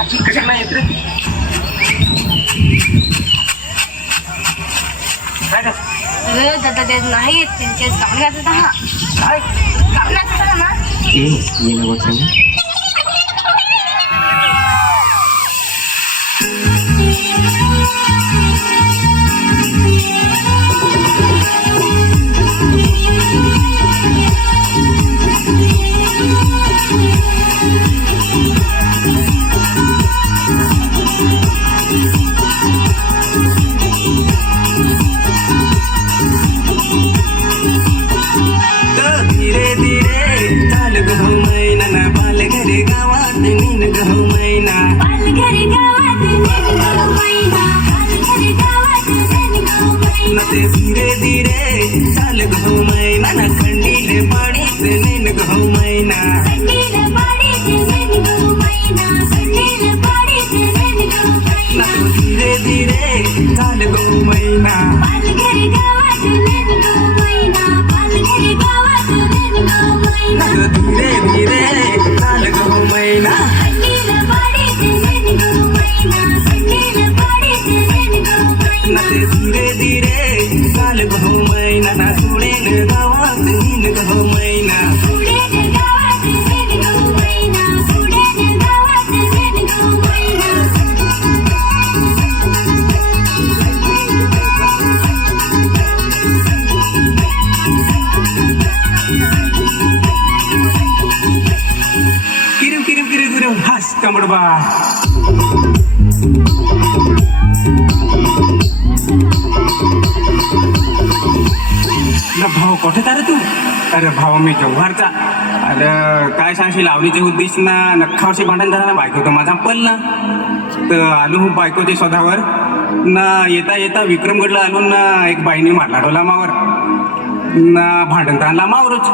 आजी कशाला येत रे? काय रे? दादा ते नाही त्यांचे काम घालत हा काय काम घालत ना ये वचन धीरे धीरे चाल गहू मैना ना बाल घरी गावात नीन गहू मैना बाल घरी गावात नेन गहू मैना बाल घरी गावात नेन गहू मैना ना ते धीरे धीरे चाल गहू मैना ना खंडीले पाडीत नीन गहू मैना संडील पाडीत नेन गहू मैना संडील पाडीत नेन गहू ना मैना तो धीरे धीरे चाल गहू मैना बाल घरी गावात नेन गहू मैना बाल घरी गावात नेन गहू ना मैना तो धीरे धीरे चाल गहू मैना संडील पाडीत नेन गहू मैना संडील पाडीत नेन गहू ना मैना ते धीरे धीरे चाल गहू मैना ना सोडेल गावात नीन गहू मैना सुडेन गावात नेन गहू मैना सुडेन गावात नेन गहू मैना किरव किरव किरव किरव हास कमडबा ना भाऊ कुठे तारे तू? अरे भाऊ मी जव्हारचा. अरे काय सांगशील लावणीचे उद्देश ना नखावशी भांडण झाला ना बायको तो माझा पडला तर आलो हो बायकोच्या शोधावर ना येता येता विक्रमगडला आलो ना एक बाईने मारला डोला मावर ना भांडण ताणला मावरच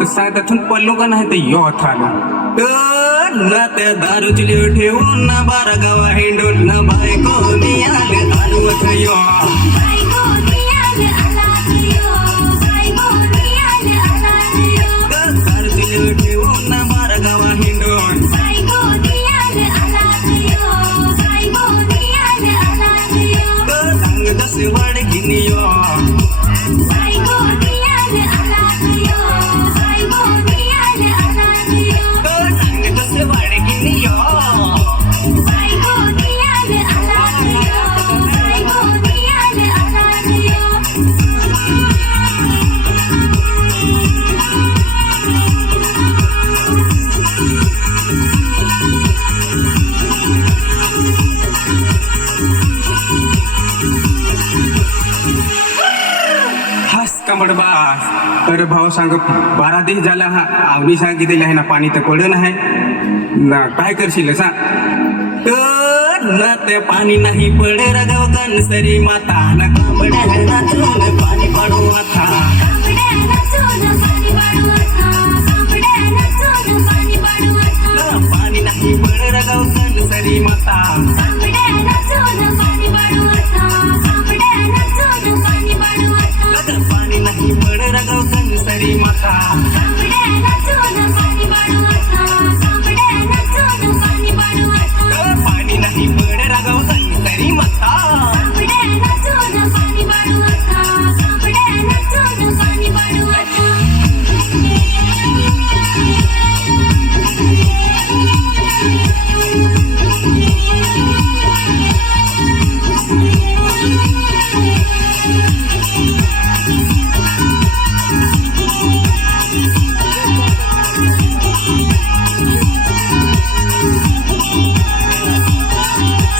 तर सांग त्यातून पडलो का नाही तर यो आलो तर ना त्या दारूची ठेवून ना बारा गावा हिंडून ना बायको मी आलो यो बायको नियाल आलात यो बायको नियाल आलात यो दारूची ठेवून ना बारा गावा हिंडून बायको नियाल आलात यो बायको नियाल आलात यो सांग दस वाड घेऊन यो बायको नियाल आलात यो बायको नियाल आलात यो सांग दस वाड घेऊन यो बायको नियाल आलात यो बायको नियाल आलात यो हास कमडबा अरे भाऊ सांग 12 दिवस झाला हा आवनी सांगितलेली आहे ना पाणी तर पडन आहे ना काय करशील सांग तर ना ते पाणी नाही पड रगाव कनसरी माता ना कांबड्या नाचून पाणी पडू आता कांबड्या नाचून पाणी पाडू आता कांबड्या नाचून पाणी पाडू आता पाणी नाही पड रगाव कनसरी माता कांबड्या नाचून पाणी पाडू आता कांबड्या नाचून पाणी पाडू आता पाणी नाही पड रगाव कनसरी माता कांबड्या नाचून पाणी पाडू आता कांबड्या नाचून पाणी पाडू आता पाणी नाही पड रगाव कनसरी माता कांबड्या नाचून पाणी पाडू आता कांबड्या नाचून पाणी पाडू आता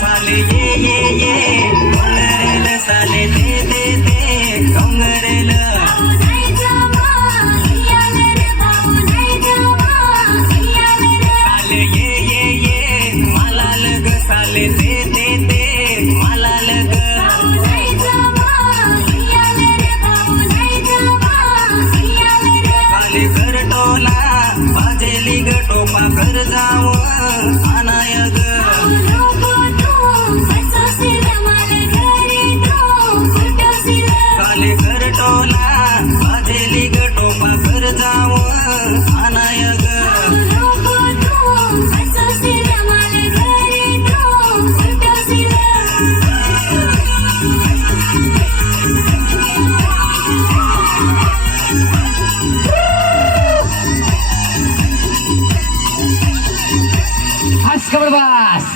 साले ये डोंगरेल साले दे डोंगरेल नाही जमा इयाल रे बाबू नाही जमा इयाल रे साले ये मालाल ग साले दे मालाल ग बाबू नाही जमा इयाल रे बाबू नाही जमा इयाल रे साले कर टोला बाजेली ग टोपा कर जाव आनाय ग नको तू बसशील मला घरी तू कुठशील साले कर टोला बाजेली ग टोपा कर जाव आनाय ग नको तू बसशील मला घरी हस कबड बस